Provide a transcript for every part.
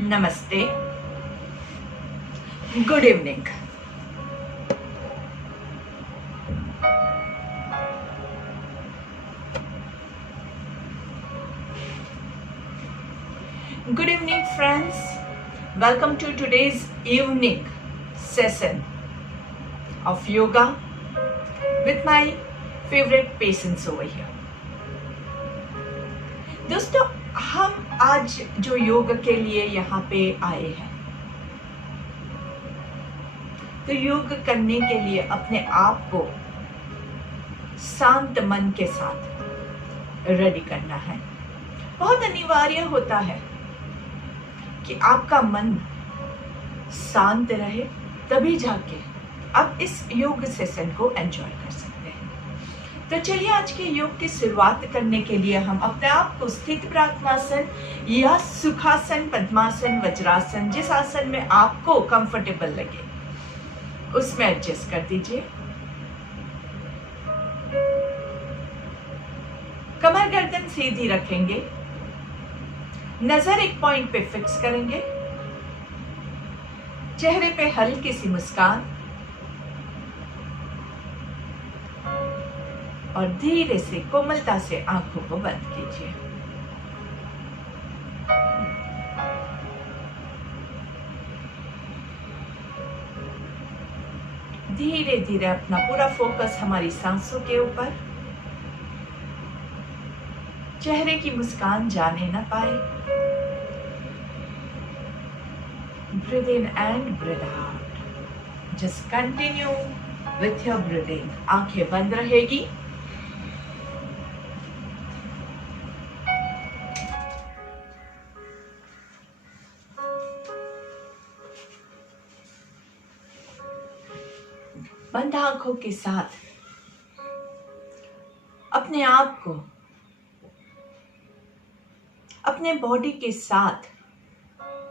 नमस्ते, good evening. Good evening, friends. Welcome to today's evening session of yoga with my favorite patients over here. दोस्तों, हम आज जो योग के लिए यहाँ पे आए हैं, तो योग करने के लिए अपने आप को शांत मन के साथ रेडी करना है। बहुत अनिवार्य होता है कि आपका मन शांत रहे, तभी जाके आप इस योग सेशन को एंजॉय कर सकते हैं। तो चलिए, आज के योग की शुरुआत करने के लिए हम अपने आप को स्थित प्रार्थनासन या सुखासन, पद्मासन, वज्रासन, जिस आसन में आपको कंफर्टेबल लगे उसमें एडजस्ट कर दीजिए। कमर गर्दन सीधी रखेंगे, नजर एक पॉइंट पे फिक्स करेंगे, चेहरे पे हल्की सी मुस्कान और धीरे से कोमलता से आंखों को बंद कीजिए। धीरे धीरे अपना पूरा फोकस हमारी सांसों के ऊपर, चेहरे की मुस्कान जाने ना पाए। Breathe in and breathe out. Just continue with your breathing. आंखें बंद रहेगी। बंद आंखों के साथ अपने आप को अपने बॉडी के साथ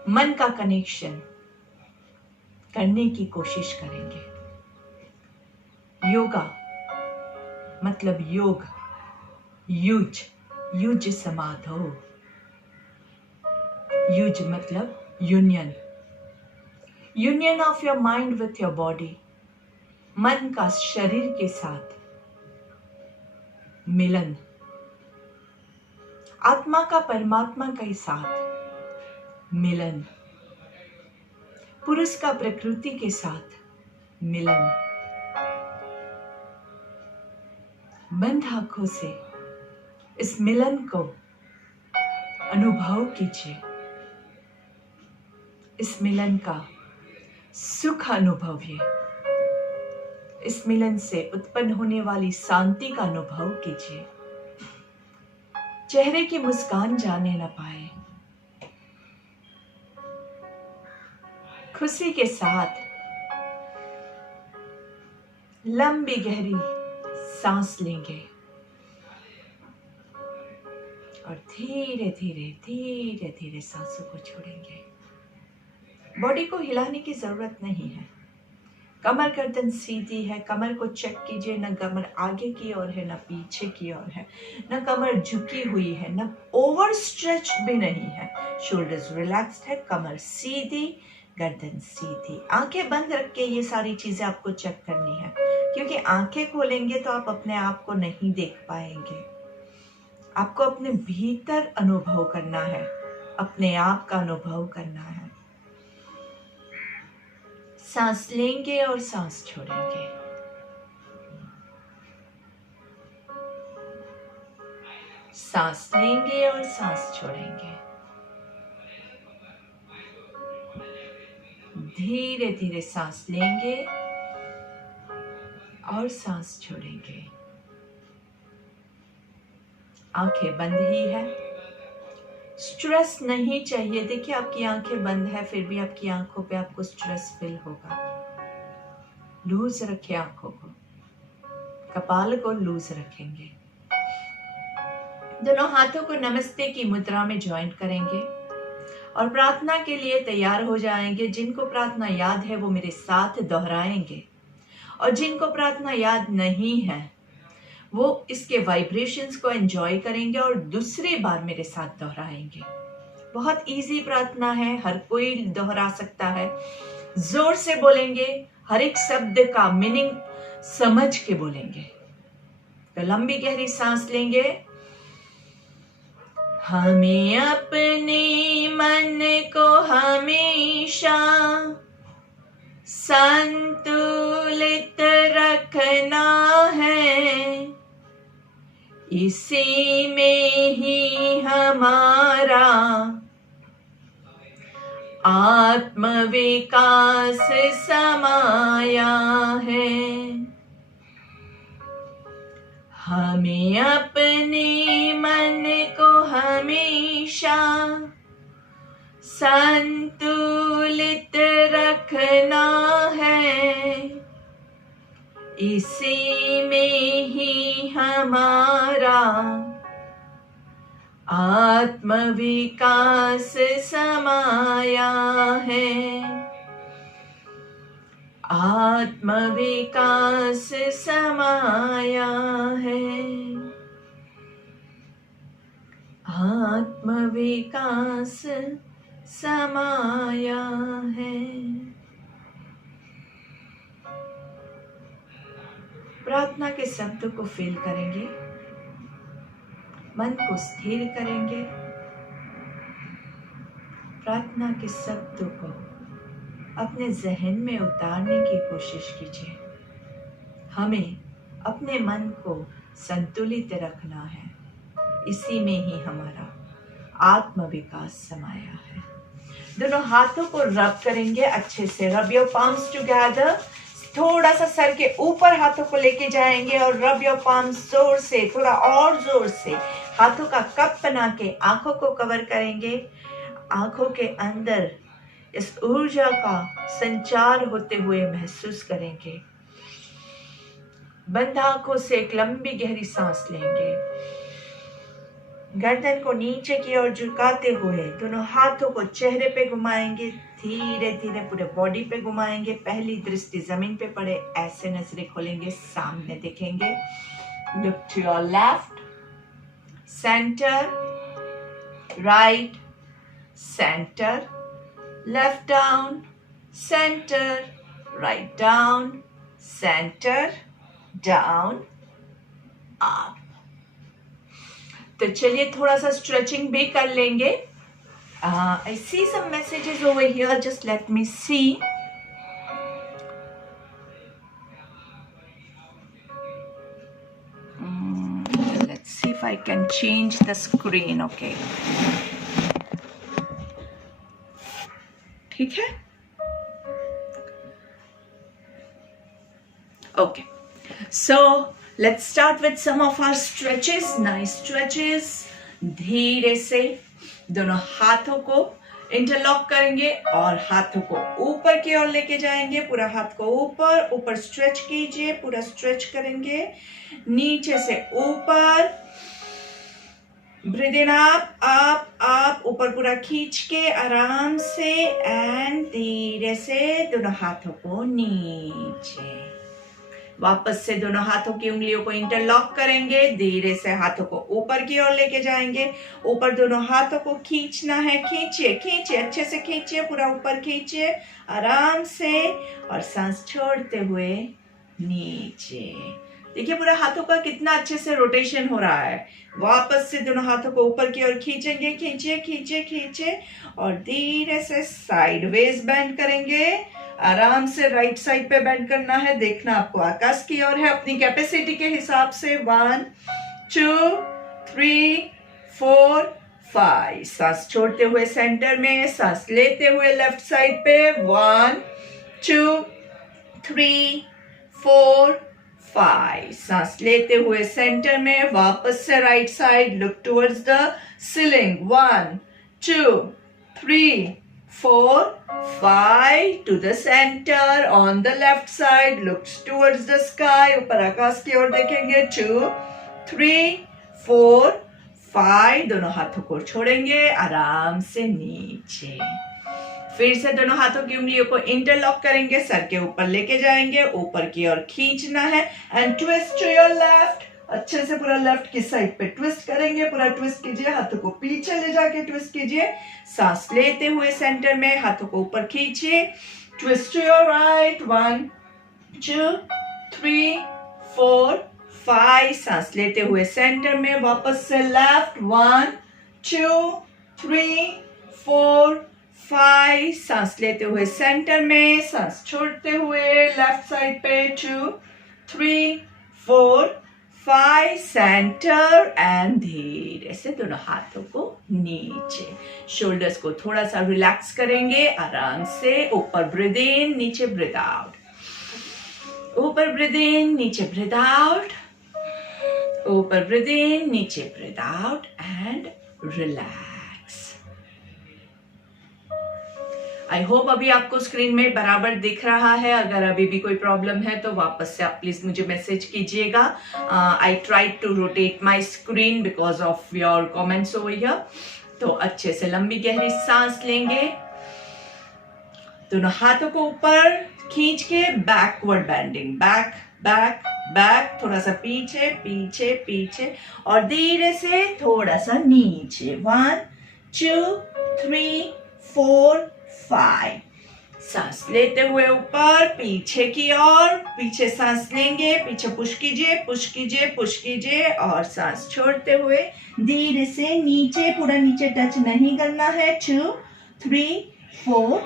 मन का कनेक्शन करने की कोशिश करेंगे। योगा मतलब योग, युज, युज समाधो। युज मतलब union, union of your mind with your body. मन का शरीर के साथ मिलन, आत्मा का परमात्मा के साथ मिलन, पुरुष का प्रकृति के साथ मिलन। बंद आंखों से इस मिलन को अनुभव कीजिए। इस मिलन का सुख अनुभविए। इस मिलन से उत्पन्न होने वाली शांति का अनुभव कीजिए। चेहरे की मुस्कान जाने न पाए। खुशी के साथ लंबी गहरी सांस लेंगे और धीरे धीरे धीरे धीरे सांसों को छोड़ेंगे। बॉडी को हिलाने की जरूरत नहीं है। कमर गर्दन सीधी है। कमर को चेक कीजिए, न कमर आगे की ओर है, न पीछे की ओर है, न कमर झुकी हुई है, न ओवर स्ट्रेच भी नहीं है। शोल्डर्स रिलैक्स्ड है, कमर सीधी, गर्दन सीधी। आंखें बंद रख के ये सारी चीजें आपको चेक करनी है, क्योंकि आंखें खोलेंगे तो आप अपने आप को नहीं देख पाएंगे। आपको अपने भीतर अनुभव करना है, अपने आप का अनुभव करना है। सांस लेंगे और सांस छोड़ेंगे। सांस लेंगे और सांस छोड़ेंगे। धीरे धीरे सांस लेंगे और सांस छोड़ेंगे। आंखें बंद ही है। स्ट्रेस नहीं चाहिए। देखिए, आपकी आंखें बंद है, फिर भी आपकी आंखों पे आपको स्ट्रेस फील होगा। लूज रखें आंखों को, कपाल को लूज रखेंगे। दोनों हाथों को नमस्ते की मुद्रा में ज्वाइंट करेंगे और प्रार्थना के लिए तैयार हो जाएंगे। जिनको प्रार्थना याद है वो मेरे साथ दोहराएंगे, और जिनको प्रार्थना याद नहीं है वो इसके वाइब्रेशंस को एंजॉय करेंगे और दूसरी बार मेरे साथ दोहराएंगे। बहुत इजी प्रार्थना है, हर कोई दोहरा सकता है। जोर से बोलेंगे, हर एक शब्द का मीनिंग समझ के बोलेंगे। तो लंबी गहरी सांस लेंगे। हमें अपने मन को हमेशा संतुलित रखना है, इसी में ही हमारा आत्मविकास समाया है। हमें अपने मन को हमेशा संतुलित रखना है, इसी में ही हमारा आत्मविकास समाया है। आत्मविकास समाया है। आत्मविकास समाया है। प्रार्थना के शब्द को फील करेंगे, मन को स्थिर करेंगे। प्रार्थना के शब्दों को अपने जहन में उतारने की कोशिश कीजिए। हमें अपने मन को संतुलित रखना है, इसी में ही हमारा आत्मविकास समाया है। दोनों हाथों को रब करेंगे अच्छे से। Rub your palms together. थोड़ा सा सर के ऊपर हाथों को लेके जाएंगे और रब योर पाम्स जोर से, थोड़ा और जोर से हाथों का कप बना के आंखों को कवर करेंगे। आंखों के अंदर इस ऊर्जा का संचार होते हुए महसूस करेंगे। बंद आंखों से एक लंबी गहरी सांस लेंगे। गर्दन को नीचे की ओर झुकाते हुए दोनों हाथों को चेहरे पे घुमाएंगे। धीरे धीरे पूरे बॉडी पे घुमाएंगे। पहली दृष्टि जमीन पे पड़े, ऐसे नजरें खोलेंगे, सामने देखेंगे। Look to your left, centre, right, centre, left down, centre, right down, centre, down, up. तो चलिए थोड़ा सा स्ट्रेचिंग भी कर लेंगे। I see some messages over here. Just let me see. Let's see if I can change the screen. Okay. ठीक है? Okay. So let's start with some of our stretches. Nice stretches. धीरे से दोनों हाथों को इंटरलॉक करेंगे और हाथों को ऊपर की ओर लेके जाएंगे। पूरा हाथ को ऊपर ऊपर स्ट्रेच कीजिए। पूरा स्ट्रेच करेंगे नीचे से ऊपर। Breathe in up up up, ऊपर पूरा खींच के आराम से एंड धीरे से दोनों हाथों को नीचे। वापस से दोनों हाथों की उंगलियों को इंटरलॉक करेंगे। धीरे से हाथों को ऊपर की ओर लेके जाएंगे। ऊपर दोनों हाथों को खींचना है। खींचिए खींचिए, अच्छे से खींचिए, पूरा ऊपर खींचिए आराम से और सांस छोड़ते हुए नीचे। देखिए पूरा हाथों का कितना अच्छे से रोटेशन हो रहा है। वापस से दोनों हाथों को ऊपर की ओर खींचेंगे। खींचिए खींचिए खींचिए और धीरे से साइडवेज बेंड करेंगे। आराम से राइट साइड पे बेंड करना है। देखना आपको आकाश की ओर है अपनी कैपेसिटी के हिसाब से। 1 2 3 4 5। सांस छोड़ते हुए सेंटर में, सांस लेते हुए लेफ्ट साइड पे। 1 2 3 4 5। सांस लेते हुए सेंटर में, वापस से right side. Look towards the ceiling. 1 2 3 4 5 to the center. On the left side, looks towards the sky. ऊपर आकाश की ओर देखेंगे। 2 3 4 5। दोनों हाथों को छोड़ेंगे आराम से नीचे। फिर से दोनों हाथों की उंगलियों को इंटरलॉक करेंगे। सर के ऊपर लेके जाएंगे। ऊपर की ओर खींचना है and twist to your left. अच्छे से पूरा लेफ्ट की साइड पे ट्विस्ट करेंगे, पूरा ट्विस्ट कीजिए, हाथों को पीछे ले जाके ट्विस्ट कीजिए, सांस लेते हुए सेंटर में हाथों को ऊपर खींचिए, ट्विस्ट टू योर राइट, 1 2 3 4 5, सांस लेते हुए सेंटर में, वापस से लेफ्ट, 1 2 3 4 5, सांस लेते हुए सेंटर में, सांस छोड़ते हुए लेफ्ट साइड पे, 2 3 4 5, सेंटर एंड धीरे से दोनों हाथों को नीचे, शोल्डर्स को थोड़ा सा रिलैक्स करेंगे, आराम से ऊपर ब्रीथ इन, नीचे ब्रीथ आउट, ऊपर ब्रीथ इन, नीचे ब्रीथ आउट, ऊपर ब्रीथ इन, नीचे breathe out and relax. I hope अभी आपको स्क्रीन में बराबर दिख रहा है। अगर अभी भी कोई प्रॉब्लम है तो वापस से आप प्लीज मुझे मैसेज कीजिएगा। I try to rotate my screen because of your comments over here. तो अच्छे से लंबी गहरी सांस लेंगे, दोनों हाथों को ऊपर खींच के backward bending, back back back, थोड़ा सा पीछे पीछे पीछे और धीरे से थोड़ा सा नीचे, 1 2 3 4 5, सांस लेते हुए ऊपर पीछे की ओर, पीछे सांस लेंगे, पीछे पुश कीजिए पुश कीजिए पुश कीजिए और सांस छोड़ते हुए धीरे से नीचे, पूरा नीचे टच नहीं करना है, 2 3 4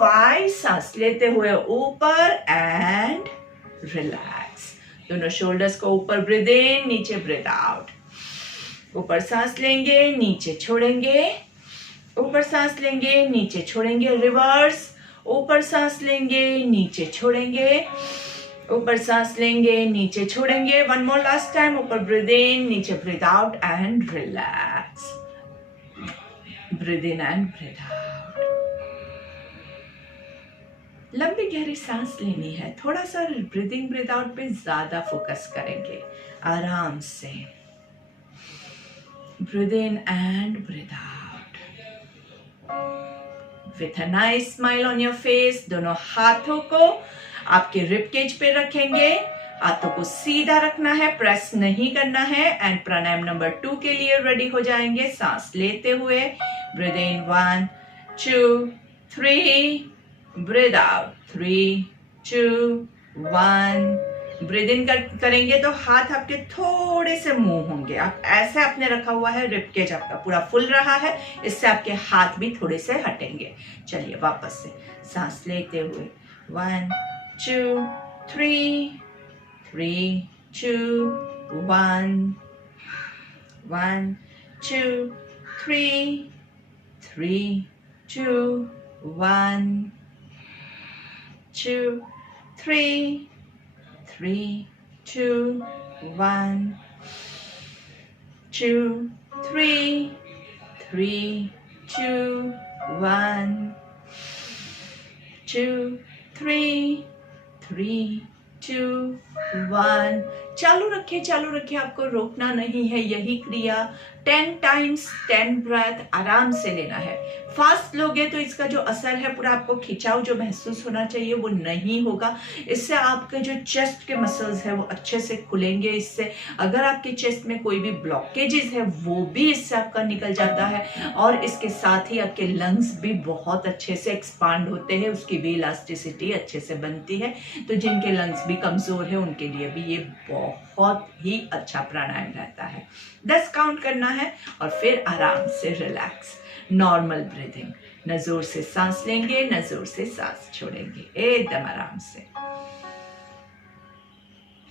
5, सांस लेते हुए ऊपर एंड रिलैक्स, दोनों शोल्डर्स को ऊपर ब्रीथ इन, नीचे ब्रीथ आउट, ऊपर सांस लेंगे, नीचे छोड़ेंगे, ऊपर सांस लेंगे, नीचे छोड़ेंगे, रिवर्स, ऊपर सांस लेंगे, नीचे छोड़ेंगे, ऊपर सांस लेंगे, नीचे छोड़ेंगे, वन मोर लास्ट टाइम, ऊपर ब्रीथ इन, नीचे breathe out and relax, breathe in and breathe out. लंबी गहरी सांस लेनी है, थोड़ा सा ब्रीदिंग ब्रीथ आउट पे ज्यादा फोकस करेंगे, आराम से breathe in and breathe out with a nice smile on your face. दोनों हाथों को आपके रिब केज पे रखेंगे, हाथों को सीधा रखना है, प्रेस नहीं करना है एंड प्राणायाम नंबर 2 के लिए रेडी हो जाएंगे। सांस लेते हुए ब्रीथ इन 1 2 3, ब्रीथ आउट 3 2 1, ब्रीथ इन करेंगे तो हाथ आपके थोड़े से मूव होंगे, आप ऐसे आपने रखा हुआ है, रिब केज आपका पूरा फुल रहा है, इससे आपके हाथ भी थोड़े से हटेंगे। चलिए वापस से सांस लेते हुए 1 2 3 3 2 1 1 2 3 3 2 1 2 3 3 2 1 2 3 3 2 1 2 3 3 2 1। चालू रखिए, आपको रोकना नहीं है, यही क्रिया 10 टाइम्स 10 ब्रेथ आराम से लेना है। फास्ट लोगे तो इसका जो असर है पूरा आपको खिंचाव जो महसूस होना चाहिए वो नहीं होगा, इससे आपके जो चेस्ट के मसल्स है वो अच्छे से खुलेंगे, इससे अगर आपके चेस्ट में कोई भी ब्लॉकेजेस है वो भी इससे आपका निकल जाता है और इसके साथ ही आपके लंग्स भी बहुत अच्छे से एक्सपांड होते हैं, उसकी भी इलास्टिसिटी अच्छे से बनती है। तो जिनके लंग्स भी कमजोर है उनके लिए भी ये बहुत ही अच्छा प्राणायाम रहता है। 10 काउंट करना है और फिर आराम से रिलैक्स, नॉर्मल ब्रीदिंग, न जोर से सांस लेंगे न जोर से सांस छोड़ेंगे, एकदम आराम से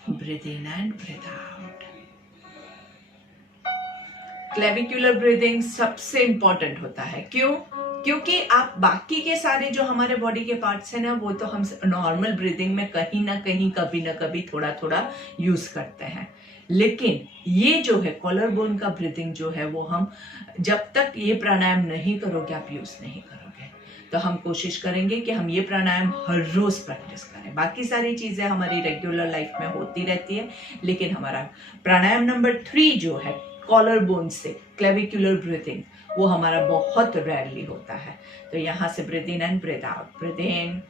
breathe in and breathe out. Clavicular breathing सबसे इंपॉर्टेंट होता है, क्यों? क्योंकि आप बाकी के सारे जो हमारे बॉडी के पार्ट्स हैं ना वो तो हम नॉर्मल ब्रीदिंग में कहीं ना कहीं कभी ना कभी थोड़ा थोड़ा यूज करते हैं, लेकिन ये जो है कॉलर बोन का ब्रीदिंग जो है वो हम जब तक ये प्राणायाम नहीं करोगे आप यूज नहीं करोगे। तो हम कोशिश करेंगे कि हम ये प्राणायाम हर रोज प्रैक्टिस करें। बाकी सारी चीजें हमारी रेगुलर लाइफ में होती रहती है, लेकिन हमारा प्राणायाम नंबर 3 जो है कॉलर बोन से क्लेविकुलर ब्रीदिंग वो हमारा बहुत रेयरली होता है। तो यहां से breathe in and breathe out, breathe in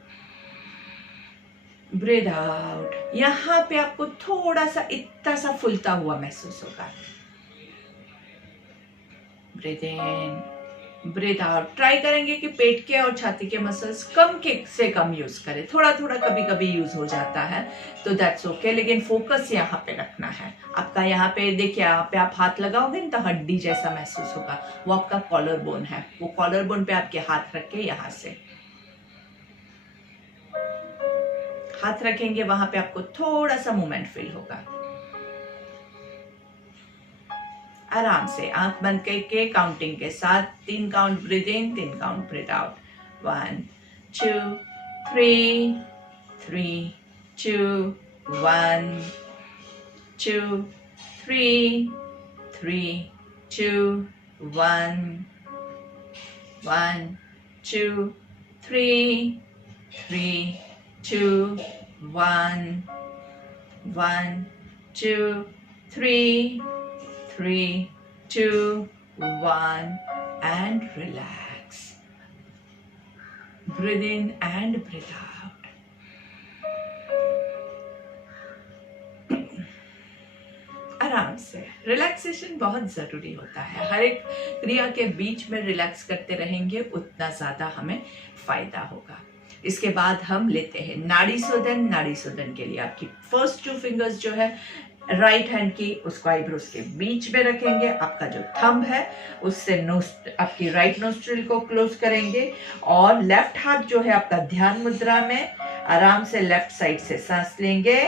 breathe out. यहाँ पे आपको थोड़ा सा इतना सा फुलता हुआ महसूस होगा। Breathe in, breathe out. Try करेंगे कि पेट के और छाती के मसल्स कम से कम यूज करें। थोड़ा थोड़ा कभी कभी यूज हो जाता है तो दैट्स ओके, लेकिन फोकस यहाँ पे रखना है आपका। यहाँ पे देखिए, यहाँ पे आप हाथ लगाओगे ना तो हड्डी जैसा महसूस होगा, वो आपका कॉलर बोन है। वो कॉलर बोन पे आपके हाथ रख के यहाँ से हाथ रखेंगे, वहां पे आपको थोड़ा सा मूवमेंट फील होगा। आराम से आंख बंद करके काउंटिंग के साथ 3 count breathe in, 3 count breathe out. 1 2 3, 3 2 1 2 3 3 2 1 1 2 3 3 2 1 1 2 3 3 2 1 and relax. Breathe in and breathe out. आराम से। रिलैक्सेशन बहुत जरूरी होता है। हर एक क्रिया के बीच में रिलैक्स करते रहेंगे उतना ज्यादा हमें फायदा होगा। इसके बाद हम लेते हैं नाड़ी शोधन। नाड़ी शोधन के लिए आपकी फर्स्ट 2 फिंगर्स जो है राइट हैंड की, उसको आईब्रोज के बीच में रखेंगे। आपका जो थंब है उससे आपकी राइट नोस्ट्रिल को क्लोज करेंगे और लेफ्ट हाथ जो है आपका ध्यान मुद्रा में आराम से लेफ्ट साइड से सांस लेंगे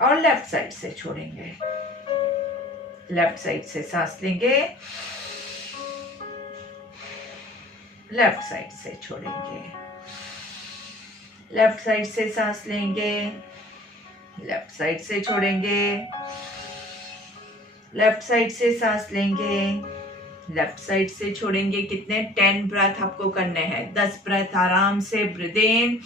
और लेफ्ट साइड से छोड़ेंगे। लेफ्ट साइड से सांस लेंगे, लेफ्ट साइड से छोड़ेंगे। लेफ्ट साइड से सांस लेंगे, लेफ्ट साइड से छोड़ेंगे। लेफ्ट साइड से सांस लेंगे, लेफ्ट साइड से छोड़ेंगे। कितने? 10 ब्रेथ आपको करने हैं। 10 ब्रेथ आराम से। Breathe in,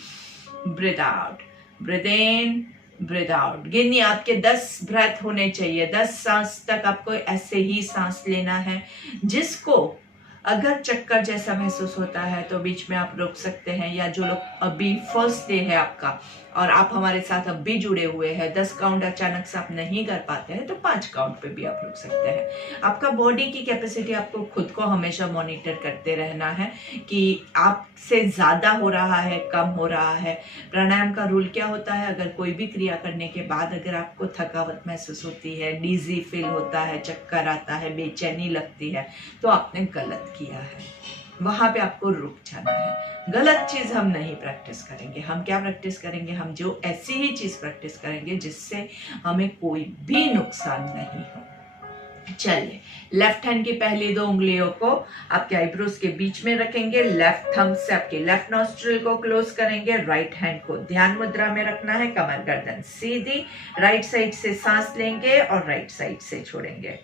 breathe out, breathe in, breathe out. गिनिए, आपके 10 ब्रेथ होने चाहिए। 10 सांस तक आपको ऐसे ही सांस लेना है। जिसको अगर चक्कर जैसा महसूस होता है तो बीच में आप रुक सकते हैं, या जो लोग अभी फर्स्ट डे है आपका और आप हमारे साथ अब भी जुड़े हुए हैं, 10 काउंट अचानक से आप नहीं कर पाते हैं तो 5 काउंट पे भी आप रुक सकते हैं। आपका बॉडी की कैपेसिटी आपको खुद को हमेशा मॉनिटर करते रहना है कि आपसे ज्यादा हो रहा है, कम हो रहा है। प्राणायाम का रूल क्या होता है? अगर कोई भी क्रिया करने के बाद अगर आपको थकावट महसूस होती है, डिजी फील होता है, चक्कर आता है, बेचैनी लगती है, तो आपने गलत किया है। वहां पे आपको रुक जाना है। गलत चीज हम नहीं प्रैक्टिस करेंगे। हम क्या प्रैक्टिस करेंगे? हम जो ऐसी ही चीज प्रैक्टिस करेंगे जिससे हमें कोई भी नुकसान नहीं हो। चलिए, लेफ्ट हैंड की पहली 2 उंगलियों को आपके आईब्रोज के बीच में रखेंगे। लेफ्ट थंब से आपके लेफ्ट नॉस्ट्रिल को क्लोज करेंगे। राइट हैंड को ध्यान मुद्रा में रखना है, कमर गर्दन सीधी। राइट साइड से सांस लेंगे और राइट साइड से छोड़ेंगे।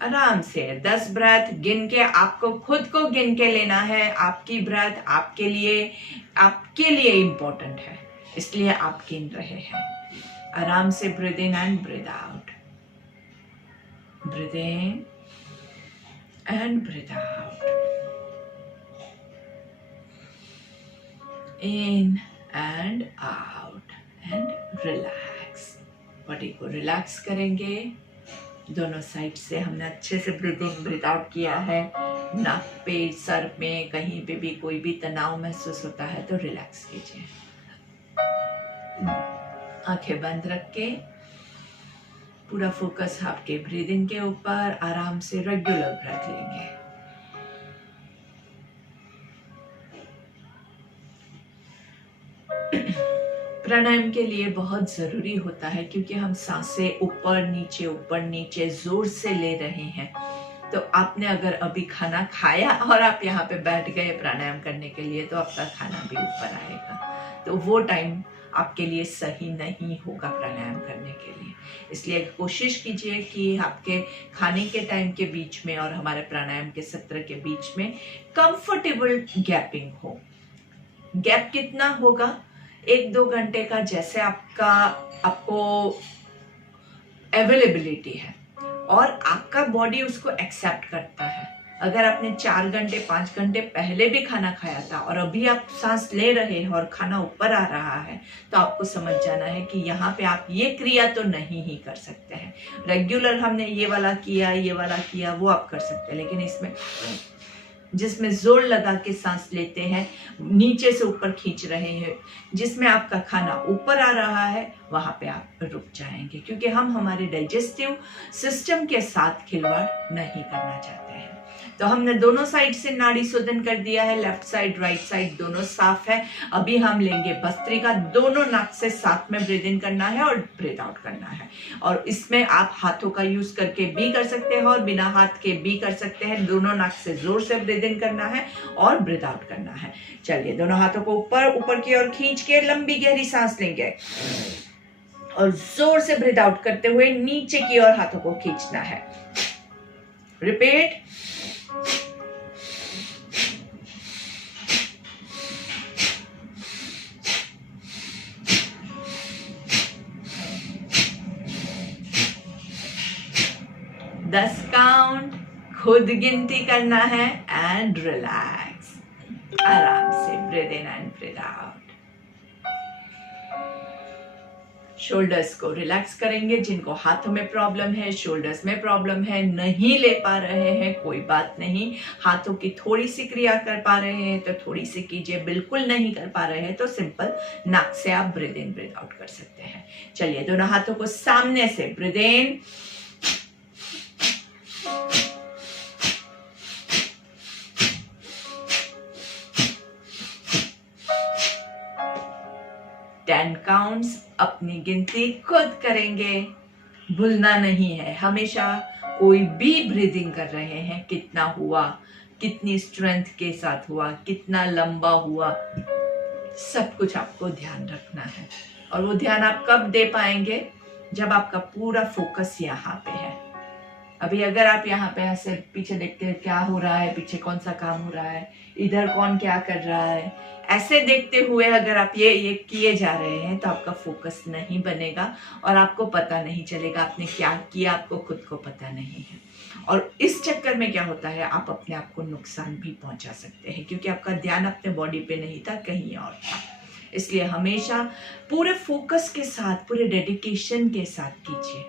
आराम से 10 ब्रेथ गिन के, आपको खुद को गिन के लेना है। आपकी ब्रेथ आपके लिए इंपॉर्टेंट है, इसलिए आप गिन रहे हैं। आराम से breathe in and breathe out, breathe in and breathe out, in and out and relax. Body को रिलैक्स करेंगे। दोनों साइड से हमने अच्छे से ब्रीथ इन ब्रीथ आउट किया है। नाक पे, सर में कहीं पे भी कोई भी तनाव महसूस होता है तो रिलैक्स कीजिए। आंखें बंद रख के पूरा फोकस आपके ब्रीदिंग के ऊपर। आराम से रेगुलर ब्रेथ लेंगे। प्राणायाम के लिए बहुत जरूरी होता है क्योंकि हम सांसें ऊपर नीचे जोर से ले रहे हैं। तो आपने अगर अभी खाना खाया और आप यहाँ पे बैठ गए प्राणायाम करने के लिए तो आपका खाना भी ऊपर आएगा, तो वो टाइम आपके लिए सही नहीं होगा प्राणायाम करने के लिए। इसलिए कोशिश कीजिए कि आपके खाने के टाइम के बीच में और हमारे प्राणायाम के सत्र के बीच में कंफर्टेबल गैपिंग हो। गैप कितना होगा? 1-2 घंटे का, जैसे आपको अवेलेबिलिटी है और आपका बॉडी उसको एक्सेप्ट करता है। अगर आपने 4 घंटे 5 घंटे पहले भी खाना खाया था और अभी आप सांस ले रहे हैं और खाना ऊपर आ रहा है, तो आपको समझ जाना है कि यहाँ पे आप ये क्रिया तो नहीं ही कर सकते हैं। रेगुलर हमने ये वाला किया वो आप कर सकते हैं, लेकिन इसमें जिसमें जोर लगा के सांस लेते हैं, नीचे से ऊपर खींच रहे हैं, जिसमें आपका खाना ऊपर आ रहा है, वहां पे आप रुक जाएंगे, क्योंकि हम हमारे डाइजेस्टिव सिस्टम के साथ खिलवाड़ नहीं करना चाहते हैं। तो हमने दोनों साइड से नाड़ी शोधन कर दिया है, लेफ्ट साइड राइट साइड दोनों साफ है। अभी हम लेंगे भस्त्रिका, दोनों नाक से साथ में ब्रीद इन करना है और ब्रीद आउट करना है। और इसमें आप हाथों का यूज करके भी कर सकते हैं और बिना हाथ के भी कर सकते हैं। दोनों नाक से जोर से ब्रीद इन करना है और ब्रीद आउट करना है। चलिए, दोनों हाथों को ऊपर की ओर खींच के लंबी गहरी सांस लेंगे और जोर से ब्रीद आउट करते हुए नीचे की ओर हाथों को खींचना है। रिपीट। दस काउंट खुद गिनती करना है एंड रिलैक्स। आराम से breathe in and breathe out. Shoulders को रिलैक्स करेंगे। जिनको हाथों में प्रॉब्लम है, शोल्डर्स में प्रॉब्लम है, नहीं ले पा रहे हैं, कोई बात नहीं। हाथों की थोड़ी सी क्रिया कर पा रहे हैं तो थोड़ी सी कीजिए, बिल्कुल नहीं कर पा रहे हैं तो सिंपल नाक से आप ब्रीद इन ब्रीद आउट कर सकते हैं। चलिए, दोनों हाथों को सामने से ब्रीद इन, 10 काउंट्स अपनी गिनती खुद करेंगे। भूलना नहीं है, हमेशा कोई भी ब्रीदिंग कर रहे हैं, कितना हुआ, कितनी स्ट्रेंथ के साथ हुआ, कितना लंबा हुआ, सब कुछ आपको ध्यान रखना है। और वो ध्यान आप कब दे पाएंगे? जब आपका पूरा फोकस यहाँ पे है। अभी अगर आप यहाँ पे ऐसे पीछे देखते हैं क्या हो रहा है, पीछे कौन सा काम हो रहा है, इधर कौन क्या कर रहा है, ऐसे देखते हुए अगर आप ये किए जा रहे हैं तो आपका फोकस नहीं बनेगा और आपको पता नहीं चलेगा आपने क्या किया, आपको खुद को पता नहीं है। और इस चक्कर में क्या होता है, आप अपने आप को नुकसान भी पहुंचा सकते हैं, क्योंकि आपका ध्यान अपने बॉडी पे नहीं था, कहीं और था। इसलिए हमेशा पूरे फोकस के साथ, पूरे डेडिकेशन के साथ कीजिए।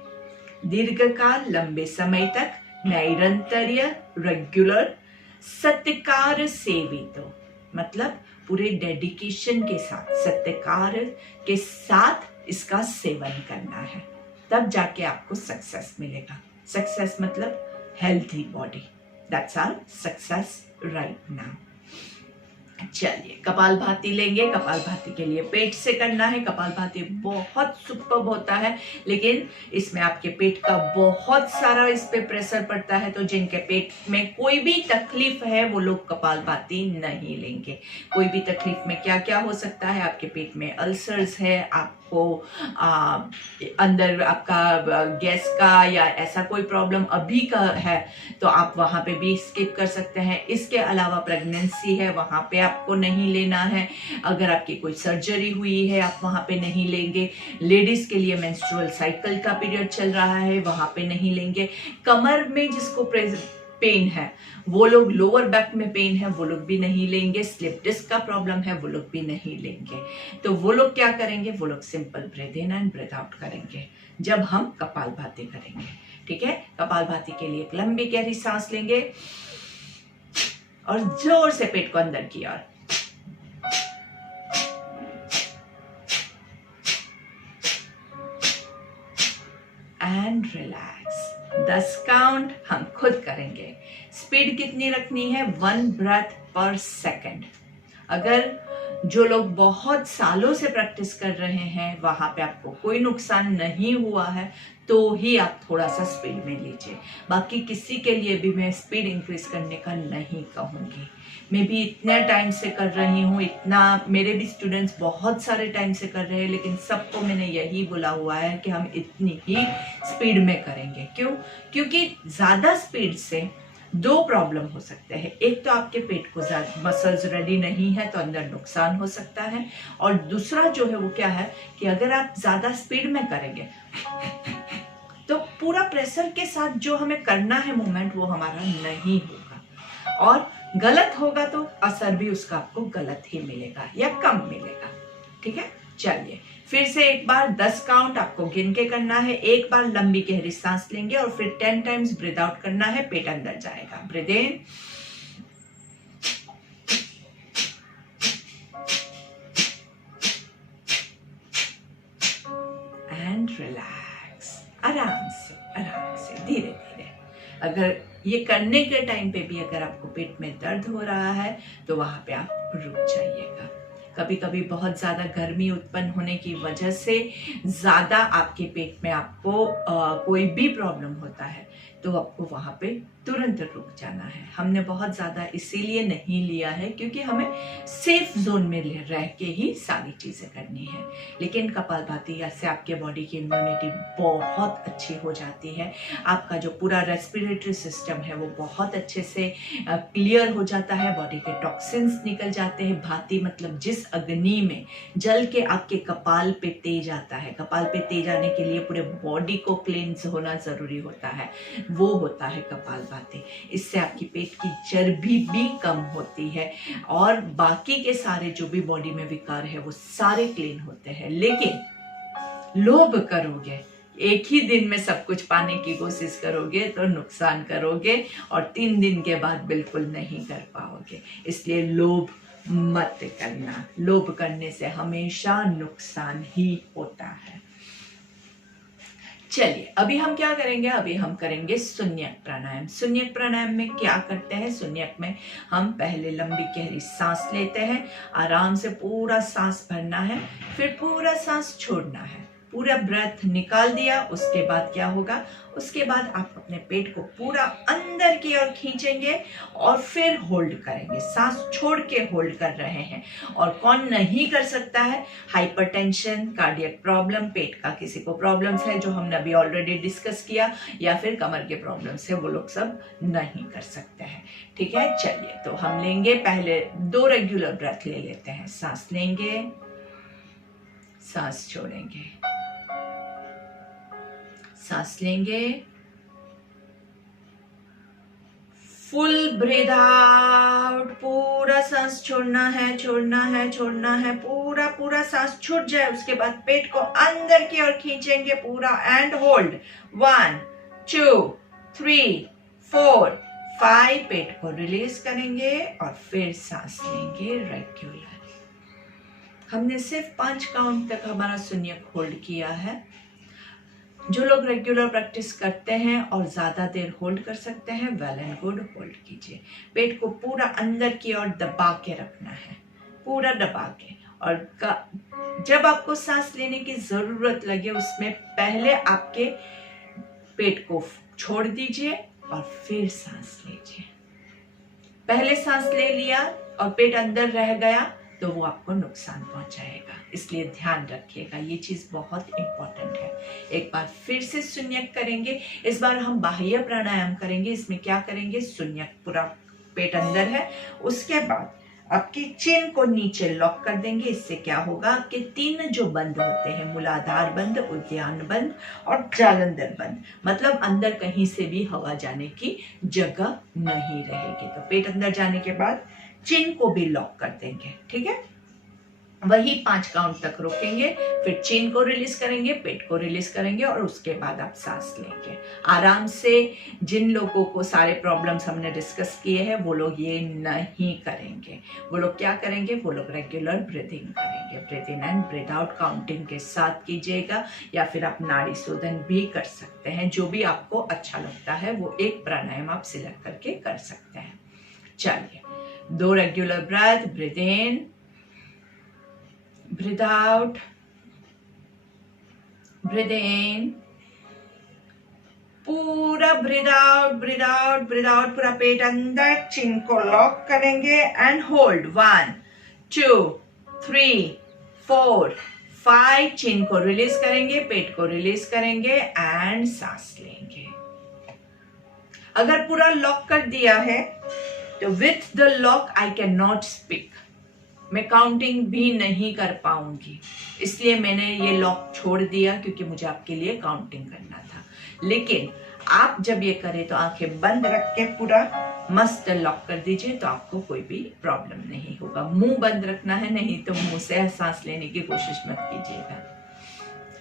दीर्घकाल, लंबे समय तक, नैरंतर्य, रेगुलर, सत्कार सेवितो, मतलब पूरे डेडिकेशन के साथ, सत्कार के साथ इसका सेवन करना है, तब जाके आपको सक्सेस मिलेगा। सक्सेस मतलब healthy body, that's our success right now. चलिए, कपालभाति लेंगे। कपालभाति के लिए पेट से करना है। कपालभाति बहुत सुपर्ब होता है, लेकिन इसमें आपके पेट का बहुत सारा इस पे प्रेशर पड़ता है, तो जिनके पेट में कोई भी तकलीफ है वो लोग कपालभाति नहीं लेंगे। कोई भी तकलीफ में क्या क्या हो सकता है, आपके पेट में अल्सर्स है, आपको अंदर आपका गैस का या ऐसा कोई प्रॉब्लम अभी का है तो आप वहां पे भी स्किप कर सकते हैं। इसके अलावा प्रेगनेंसी है, वहां पे आपको नहीं लेना है। अगर आपकी कोई सर्जरी हुई है, आप वहां पे नहीं लेंगे। लेडीज के लिए मेंस्ट्रुअल साइकिल का पीरियड चल रहा है, वहां पे नहीं लेंगे। कमर में जिसको पेन है वो लोग, लोअर बैक में पेन है वो लोग भी नहीं लेंगे। स्लिप डिस्क का प्रॉब्लम है वो लोग भी नहीं लेंगे। तो वो लोग क्या करेंगे, वो लोग simple breathe in and breathe out करेंगे जब हम कपालभाति करेंगे। ठीक है, कपालभाति के लिए एक लंबी गहरी सांस लेंगे और जोर से पेट को अंदर की ओर, एंड रिलैक्स। 10 काउंट हम खुद करेंगे। स्पीड कितनी रखनी है? 1 ब्रेथ पर सेकेंड। अगर जो लोग बहुत सालों से प्रैक्टिस कर रहे हैं वहां पे आपको कोई नुकसान नहीं हुआ है तो ही आप थोड़ा सा स्पीड में लीजिए। बाकी किसी के लिए भी मैं स्पीड इंक्रीज करने का नहीं कहूँगी। मैं भी इतने टाइम से कर रही हूँ, इतना मेरे भी स्टूडेंट्स बहुत सारे टाइम से कर रहे हैं, लेकिन सबको मैंने यही बोला हुआ है कि हम इतनी ही स्पीड में करेंगे। क्यों? क्योंकि ज़्यादा स्पीड से दो प्रॉब्लम हो सकते हैं। एक तो आपके पेट को ज्यादा मसल्स रेडी नहीं है तो अंदर नुकसान हो सकता है, और दूसरा जो है वो क्या है कि अगर आप ज्यादा स्पीड में करेंगे तो पूरा प्रेशर के साथ जो हमें करना है मूवमेंट वो हमारा नहीं होगा, और गलत होगा तो असर भी उसका आपको गलत ही मिलेगा या कम मिलेगा। ठीक है, चलिए फिर से एक बार 10 काउंट आपको गिन के करना है। एक बार लंबी गहरी सांस लेंगे और फिर 10 टाइम्स ब्रीथ आउट करना है, पेट अंदर जाएगा। Breathe in and relax. आराम से धीरे धीरे। अगर ये करने के टाइम पे भी अगर आपको पेट में दर्द हो रहा है तो वहां पे आप रुक जाइएगा। कभी कभी बहुत ज़्यादा गर्मी उत्पन्न होने की वजह से ज़्यादा आपके पेट में आपको कोई भी प्रॉब्लम होता है तो आपको वहाँ पे तुरंत रुक जाना है। हमने बहुत ज़्यादा इसीलिए नहीं लिया है क्योंकि हमें सेफ जोन में रह के ही सारी चीज़ें करनी है। लेकिन कपालभाति से आपके बॉडी की इम्यूनिटी बहुत अच्छी हो जाती है, आपका जो पूरा रेस्पिरेटरी सिस्टम है वो बहुत अच्छे से क्लियर हो जाता है, बॉडी के टॉक्सिन्स निकल जाते हैं। भाती मतलब जिस अग्नि में जल के आपके कपाल पे तेज आता है, कपाल पे तेज आने के लिए पूरे बॉडी को क्लींस होना ज़रूरी होता है, वो होता है कपालभाति। इससे आपकी पेट की चर्बी भी कम होती है और बाकी के सारे जो भी बॉडी में विकार है वो सारे क्लीन होते हैं। लेकिन लोभ करोगे, एक ही दिन में सब कुछ पाने की कोशिश करोगे तो नुकसान करोगे और 3 दिन के बाद बिल्कुल नहीं कर पाओगे। इसलिए लोभ मत करना, लोभ करने से हमेशा नुकसान ही होता है। चलिए अभी हम क्या करेंगे, अभी हम करेंगे शून्यक प्राणायाम। शून्यक प्राणायाम में क्या करते हैं, शून्यक में हम पहले लंबी गहरी सांस लेते हैं, आराम से पूरा सांस भरना है, फिर पूरा सांस छोड़ना है। पूरा ब्रेथ निकाल दिया, उसके बाद क्या होगा, उसके बाद आप अपने पेट को पूरा अंदर की ओर खींचेंगे और फिर होल्ड करेंगे। सांस छोड़ के होल्ड कर रहे हैं। और कौन नहीं कर सकता है, हाइपरटेंशन, कार्डियक प्रॉब्लम, पेट का किसी को प्रॉब्लम्स है जो हमने अभी ऑलरेडी डिस्कस किया, या फिर कमर के प्रॉब्लम्स है, वो लोग सब नहीं कर सकते हैं। ठीक है, चलिए तो हम लेंगे पहले 2 रेगुलर ब्रेथ ले लेते हैं। सांस लेंगे, सांस छोड़ेंगे, सांस लेंगे, फुल ब्रीथ आउट, पूरा सांस छोड़ना है, छोड़ना है, छोड़ना है, पूरा पूरा सांस छूट जाए। उसके बाद पेट को अंदर की ओर खींचेंगे पूरा एंड होल्ड। 1 2 3 4 5, पेट को रिलीज करेंगे और फिर सांस लेंगे रेगुलर। हमने सिर्फ 5 काउंट तक हमारा शून्यक होल्ड किया है। जो लोग रेगुलर प्रैक्टिस करते हैं और ज्यादा देर होल्ड कर सकते हैं, वेल एंड गुड, होल्ड कीजिए। पेट को पूरा अंदर की ओर दबा के रखना है, पूरा दबा के। और जब आपको सांस लेने की जरूरत लगे उसमें पहले आपके पेट को छोड़ दीजिए और फिर सांस लीजिए। पहले सांस ले लिया और पेट अंदर रह गया तो वो आपको नुकसान पहुंचाएगा, इसलिए ध्यान रखिएगा, ये चीज बहुत इंपॉर्टेंट है। एक बार फिर से शून्यक करेंगे, इस बार हम बाह्य प्राणायाम करेंगे। इसमें क्या करेंगे, शून्यक, पूरा पेट अंदर है, उसके बाद आपकी चिन को नीचे लॉक कर देंगे। इससे क्या होगा, आपके 3 जो बंद होते हैं, मूलाधार बंद, उद्यान बंद और जालंधर बंद, मतलब अंदर कहीं से भी हवा जाने की जगह नहीं रहेगी। तो पेट अंदर जाने के बाद चिन को भी लॉक कर देंगे। ठीक है, वही 5 काउंट तक रोकेंगे, फिर चिन को रिलीज करेंगे, पेट को रिलीज करेंगे और उसके बाद आप सांस लेंगे आराम से। जिन लोगों को सारे प्रॉब्लम्स हमने डिस्कस किए हैं वो लोग ये नहीं करेंगे। वो लोग क्या करेंगे, वो लोग रेगुलर ब्रीथिंग करेंगे। Breathe in and breathe out counting के साथ कीजिएगा, या फिर आप नाड़ी शोधन भी कर सकते हैं। जो भी आपको अच्छा लगता है वो एक प्राणायाम आप सिलेक्ट करके कर सकते हैं। चलिए 2 regular breath, breathe in, breathe out, breathe in, पूरा breathe out, breathe out, breathe out, पूरा पेट अंदर, चिन को लॉक करेंगे एंड होल्ड 1 2 3 4 5, चिन को रिलीज करेंगे, पेट को रिलीज करेंगे एंड सांस लेंगे। अगर पूरा लॉक कर दिया है तो with the lock I can not speak, मैं काउंटिंग भी नहीं कर पाऊंगी, इसलिए मैंने ये लॉक छोड़ दिया क्योंकि मुझे आपके लिए काउंटिंग करना था। लेकिन आप जब ये करें तो आंखें बंद रख के पूरा मस्त लॉक कर दीजिए, तो आपको कोई भी प्रॉब्लम नहीं होगा। मुंह बंद रखना है, नहीं तो मुंह से सांस लेने की कोशिश मत कीजिएगा।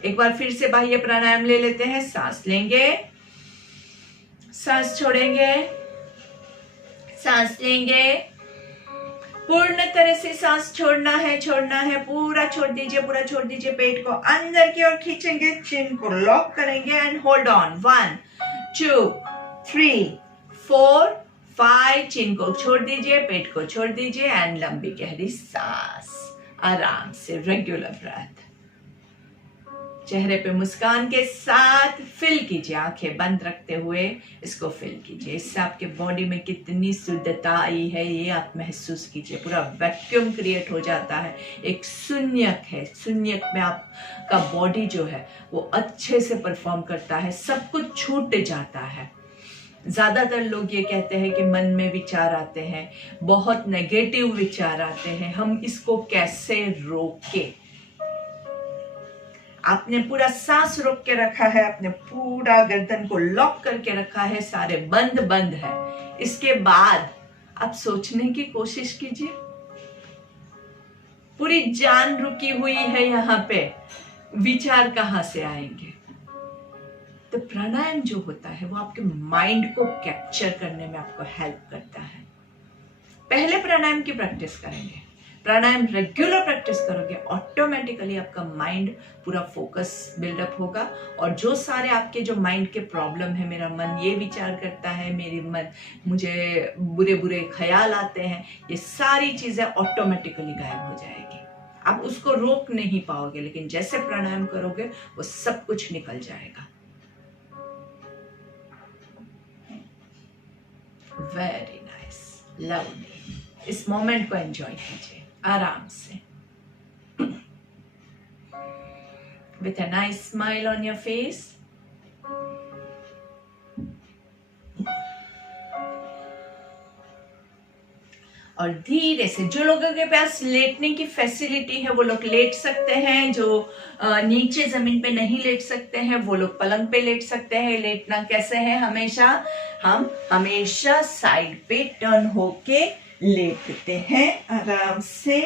एक बार फिर से बाह्य प्राणायाम ले लेते हैं। सांस लेंगे, सांस छोड़ेंगे, सांस लेंगे, पूर्ण तरह से सांस छोड़ना है, पूरा छोड़ दीजिए, पूरा छोड़ दीजिए। पेट को अंदर की ओर खींचेंगे, चिन को लॉक करेंगे एंड होल्ड ऑन 1 2 3 4 5, चिन को छोड़ दीजिए, पेट को छोड़ दीजिए एंड लंबी गहरी सांस, आराम से रेगुलर ब्रेथ। चेहरे पे मुस्कान के साथ फिल कीजिए, आंखें बंद रखते हुए इसको फिल कीजिए। इससे आपके बॉडी में कितनी शुद्धता आई है ये आप महसूस कीजिए। पूरा वैक्यूम क्रिएट हो जाता है, एक शून्यक है, शून्यक में आपका बॉडी जो है वो अच्छे से परफॉर्म करता है, सब कुछ छूट जाता है। ज्यादातर लोग ये कहते हैं कि मन में विचार आते हैं, बहुत नेगेटिव विचार आते हैं, हम इसको कैसे रोके। आपने पूरा सांस रोक के रखा है, आपने पूरा गर्दन को लॉक करके रखा है, सारे बंद है। इसके बाद आप सोचने की कोशिश कीजिए, पूरी जान रुकी हुई है यहाँ पे, विचार कहां से आएंगे। तो प्राणायाम जो होता है वो आपके माइंड को कैप्चर करने में आपको हेल्प करता है। पहले प्राणायाम की प्रैक्टिस करेंगे, प्राणायाम रेगुलर प्रैक्टिस करोगे, ऑटोमेटिकली आपका माइंड पूरा फोकस बिल्डअप होगा। और जो सारे आपके जो माइंड के प्रॉब्लम है, मेरा मन ये विचार करता है, मुझे बुरे बुरे ख्याल आते हैं, ये सारी चीजें ऑटोमेटिकली गायब हो जाएगी। आप उसको रोक नहीं पाओगे, लेकिन जैसे प्राणायाम करोगे वो सब कुछ निकल जाएगा। Very nice, lovely. इस मोमेंट को एंजॉय कीजिए आराम से, with a nice smile on your face. और धीरे से, जो लोगों के पास लेटने की फैसिलिटी है वो लोग लेट सकते हैं, जो नीचे जमीन पे नहीं लेट सकते हैं वो लोग पलंग पे लेट सकते हैं। लेटना कैसे है, हम हमेशा साइड पे टर्न होके लेटते हैं आराम से।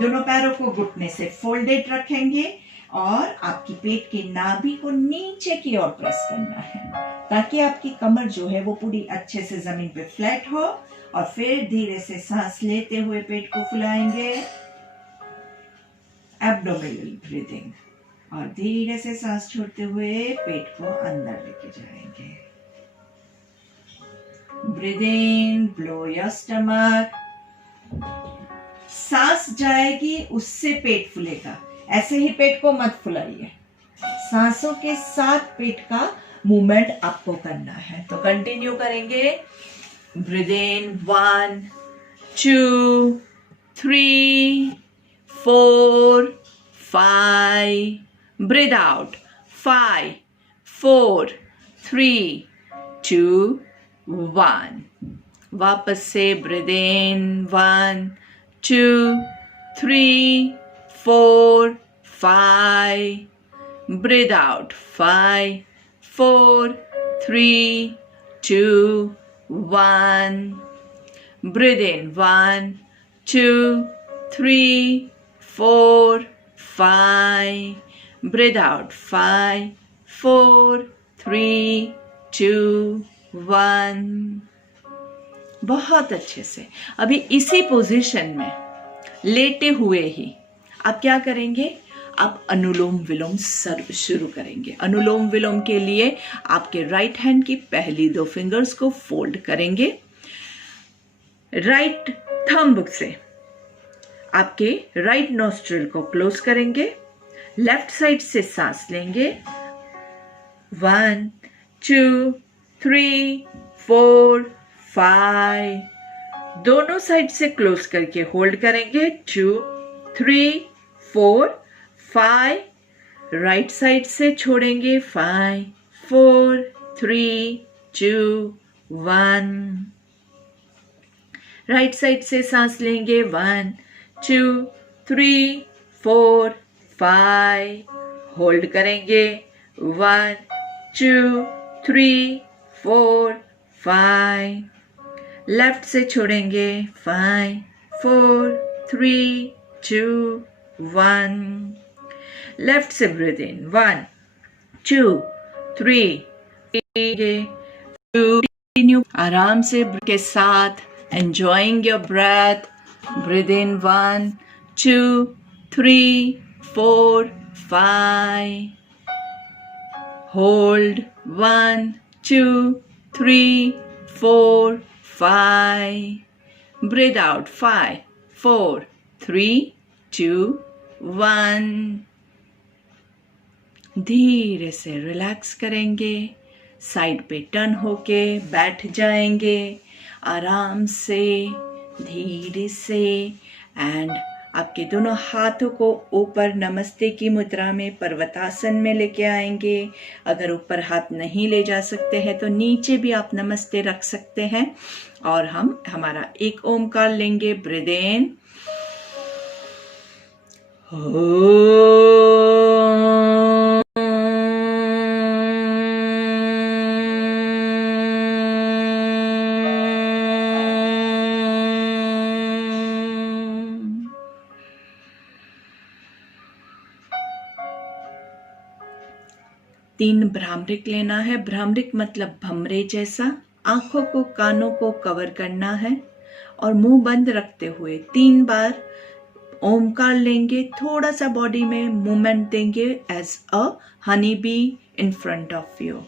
दोनों पैरों को घुटने से फोल्डेड रखेंगे और आपकी पेट की नाभि को नीचे की ओर प्रेस करना है, ताकि आपकी कमर जो है वो पूरी अच्छे से जमीन पे फ्लैट हो। और फिर धीरे से सांस लेते हुए पेट को फुलाएंगे, एब्डोमिनल ब्रीदिंग, और धीरे से सांस छोड़ते हुए पेट को अंदर लेके जाएंगे। Breathe in, blow your stomach. सांस जाएगी उससे पेट फूलेगा, ऐसे ही पेट को मत फुलाइए, सांसों के साथ पेट का मूवमेंट आपको करना है। तो कंटिन्यू करेंगे। Breathe in 1 2 3 4 5, breathe out 5 4 3 2 1। वापस से breathe in 1 2 3 4 5, breathe out 5 4 3 2 1, breathe in 1 2 3 4 5, breathe out 5 4 3 2 1। बहुत अच्छे से। अभी इसी पोजीशन में लेटे हुए ही आप क्या करेंगे, आप अनुलोम विलोम शुरू करेंगे। अनुलोम विलोम के लिए आपके राइट हैंड की पहली 2 फिंगर्स को फोल्ड करेंगे, राइट थंब से आपके राइट नोस्ट्रिल को क्लोज करेंगे, लेफ्ट साइड से सांस लेंगे 1 2 3 4 5। दोनों साइड से क्लोज करके होल्ड करेंगे 2 3 4 5। राइट साइड से छोड़ेंगे 5 4 3 2 1। राइट साइड से सांस लेंगे 1 2 3 4 5। होल्ड करेंगे 1 2 3 4 5। लेफ्ट से छोड़ेंगे 5 4 3 2 1। लेफ्ट से ब्रीथ इन 1 2 3 कंटिन्यू आराम से के साथ enjoying your breath. Breathe in 1 2 3 4 5. Hold 1 2 3 4 5. Breathe out 5 4 3 2 1। धीरे से रिलैक्स करेंगे, साइड पे टर्न होके बैठ जाएंगे आराम से धीरे से। एंड आपके दोनों हाथों को ऊपर नमस्ते की मुद्रा में पर्वतासन में लेके आएंगे। अगर ऊपर हाथ नहीं ले जा सकते हैं तो नीचे भी आप नमस्ते रख सकते हैं। और हम हमारा एक ओमकार लेंगे। ब्रीथ इन तीन भ्रामरिक लेना है। भ्रामरिक मतलब भमरे जैसा। आंखों को कानों को कवर करना है और मुंह बंद रखते हुए 3 बार ओमकार लेंगे। थोड़ा सा बॉडी में मूवमेंट देंगे as a honey bee in front of you.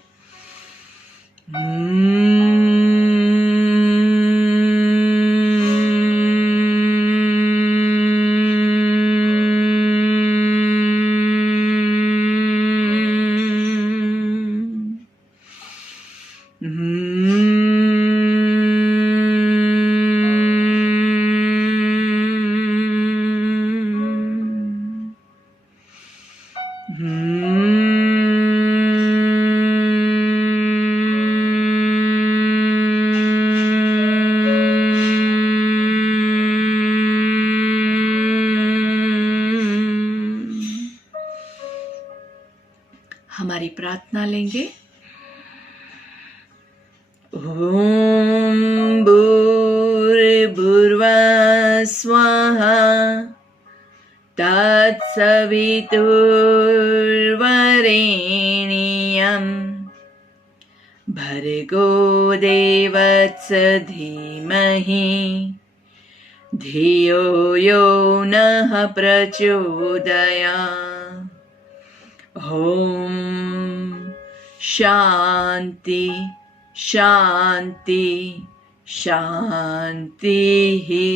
हमारी प्रार्थना लेंगे। ओम भूर्भुवः स्वाहा तत्सवितुर्वरेण्यं भर्गो देवस्य धीमहि धियो यो नः प्रचोदयात्। ओम शांति शांति शांति ही।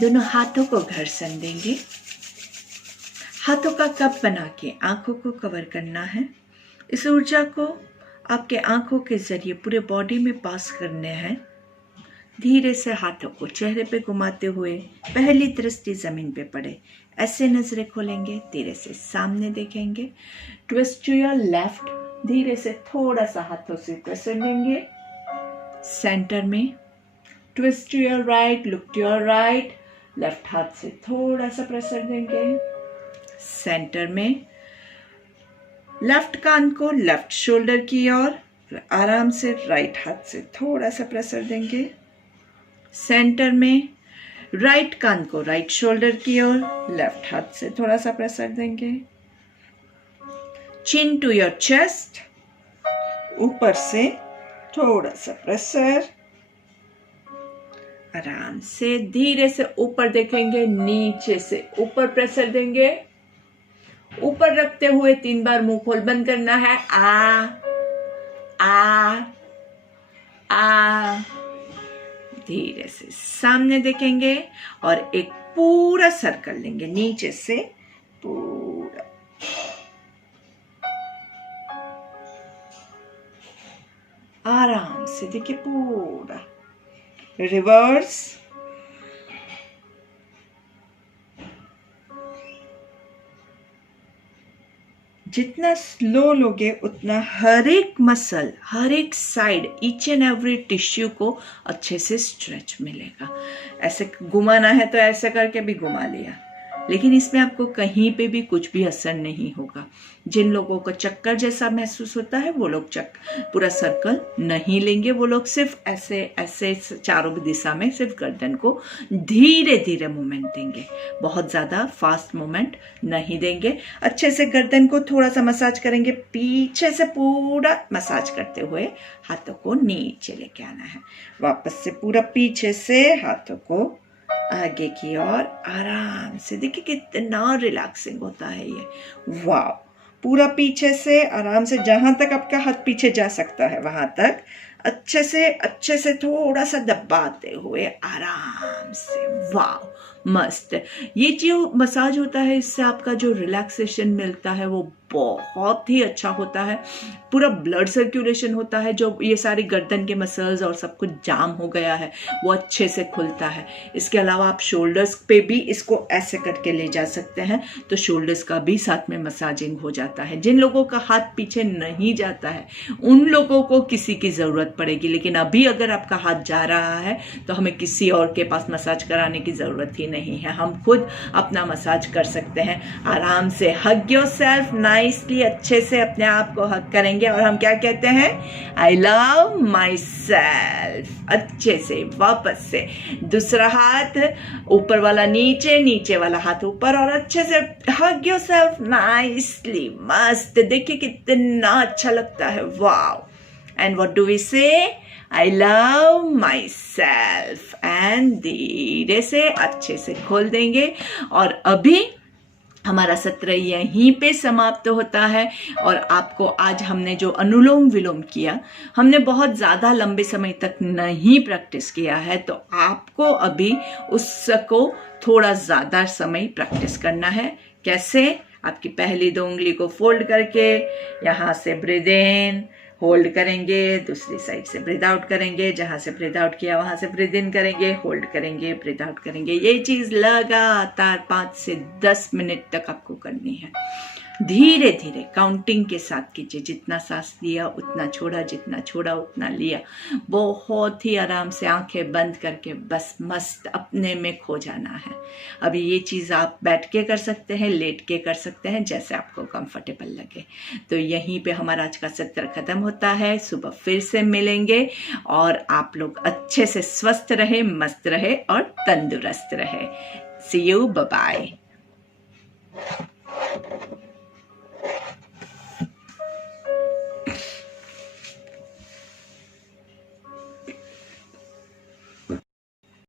दोनों हाथों को घर्षण देंगे। हाथों का कप बना के आंखों को कवर करना है। इस ऊर्जा को आपके आंखों के जरिए पूरे बॉडी में पास करने हैं। धीरे से हाथों को चेहरे पे घुमाते हुए पहली दृष्टि जमीन पे पड़े ऐसे नजरें खोलेंगे। धीरे से सामने देखेंगे। Twist to your left. धीरे से थोड़ा सा हाथों से प्रेशर देंगे सेंटर में। Twist to your right. Look to your right. Left हाथ से थोड़ा सा प्रेशर देंगे सेंटर में। लेफ्ट कान को लेफ्ट शोल्डर की ओर आराम से राइट हाथ से थोड़ा सा प्रेशर देंगे सेंटर में। राइट कान को राइट शोल्डर की ओर लेफ्ट हाथ से थोड़ा सा प्रेशर देंगे। चिन टू योर चेस्ट। ऊपर से थोड़ा सा प्रेशर। आराम से धीरे से ऊपर देखेंगे। नीचे से ऊपर प्रेशर देंगे। ऊपर रखते हुए 3 बार मुंह खोल बंद करना है। आ आ आ। धीरे से सामने देखेंगे और एक पूरा सर्कल लेंगे नीचे से पूरा। आराम से। देखिए पूरा रिवर्स, जितना स्लो लोगे उतना हर एक मसल, हर एक side, each and every tissue को अच्छे से स्ट्रेच मिलेगा। ऐसे घुमाना है तो ऐसे करके भी घुमा लिया, लेकिन इसमें आपको कहीं पे भी कुछ भी असर नहीं होगा। जिन लोगों को चक्कर जैसा महसूस होता है वो लोग पूरा सर्कल नहीं लेंगे, वो लोग सिर्फ ऐसे ऐसे चारों दिशा में सिर्फ गर्दन को धीरे धीरे मूवमेंट देंगे, बहुत ज़्यादा फास्ट मूवमेंट नहीं देंगे। अच्छे से गर्दन को थोड़ा सा मसाज करेंगे, पीछे से पूरा मसाज करते हुए हाथों को नीचे लेके आना है। वापस से पूरा पीछे से हाथों को आगे की ओर आराम से। देखिए कितना रिलैक्सिंग होता है ये, वाह। पूरा पीछे से आराम से, जहां तक आपका हाथ पीछे जा सकता है वहां तक अच्छे से थोड़ा सा दबाते हुए आराम से, वाह मस्त। ये जो मसाज होता है इससे आपका जो रिलैक्सेशन मिलता है वो बहुत ही अच्छा होता है। पूरा ब्लड सर्कुलेशन होता है, जो ये सारी गर्दन के मसल्स और सब कुछ जाम हो गया है वो अच्छे से खुलता है। इसके अलावा आप शोल्डर्स पे भी इसको ऐसे करके ले जा सकते हैं तो शोल्डर्स का भी साथ में मसाजिंग हो जाता है। जिन लोगों का हाथ पीछे नहीं जाता है उन लोगों को किसी की ज़रूरत पड़ेगी, लेकिन अभी अगर आपका हाथ जा रहा है तो हमें किसी और के पास मसाज कराने की ज़रूरत ही नहीं है, हम खुद अपना मसाज कर सकते हैं आराम से। हग योरसेल्फ नाइसली, अच्छे से अपने आप को हग करेंगे और हम क्या कहते हैं, आई लव माई सेल्फ। अच्छे से वापस से दूसरा हाथ ऊपर वाला नीचे, नीचे वाला हाथ ऊपर, और अच्छे से हग योरसेल्फ नाइसली, मस्त। देखिए कितना अच्छा लगता है, वाव। एंड व्हाट डू वी से, I love myself, and धीरे से अच्छे से खोल देंगे। और अभी हमारा सत्र यहीं पे समाप्त होता है। और आपको आज हमने जो अनुलोम विलोम किया, हमने बहुत ज़्यादा लंबे समय तक नहीं प्रैक्टिस किया है, तो आपको अभी उसको थोड़ा ज़्यादा समय प्रैक्टिस करना है। कैसे, आपकी पहली 2 उंगली को फोल्ड करके यहाँ से ब्रीद इन होल्ड करेंगे, दूसरी साइड से ब्रीद आउट करेंगे, जहाँ से ब्रीद आउट किया वहाँ से ब्रीद इन करेंगे, होल्ड करेंगे, ब्रीद आउट करेंगे। ये चीज़ लगातार 5 से 10 मिनट तक आपको करनी है। धीरे धीरे काउंटिंग के साथ कीजिए, जितना सांस लिया उतना छोड़ा, जितना छोड़ा उतना लिया। बहुत ही आराम से आंखें बंद करके बस मस्त अपने में खो जाना है। अभी ये चीज़ आप बैठ के कर सकते हैं, लेट के कर सकते हैं, जैसे आपको कंफर्टेबल लगे। तो यहीं पे हमारा आज का सत्र खत्म होता है। सुबह फिर से मिलेंगे और आप लोग अच्छे से स्वस्थ रहे, मस्त रहे और तंदुरुस्त रहे। सी यू, बाय बाय।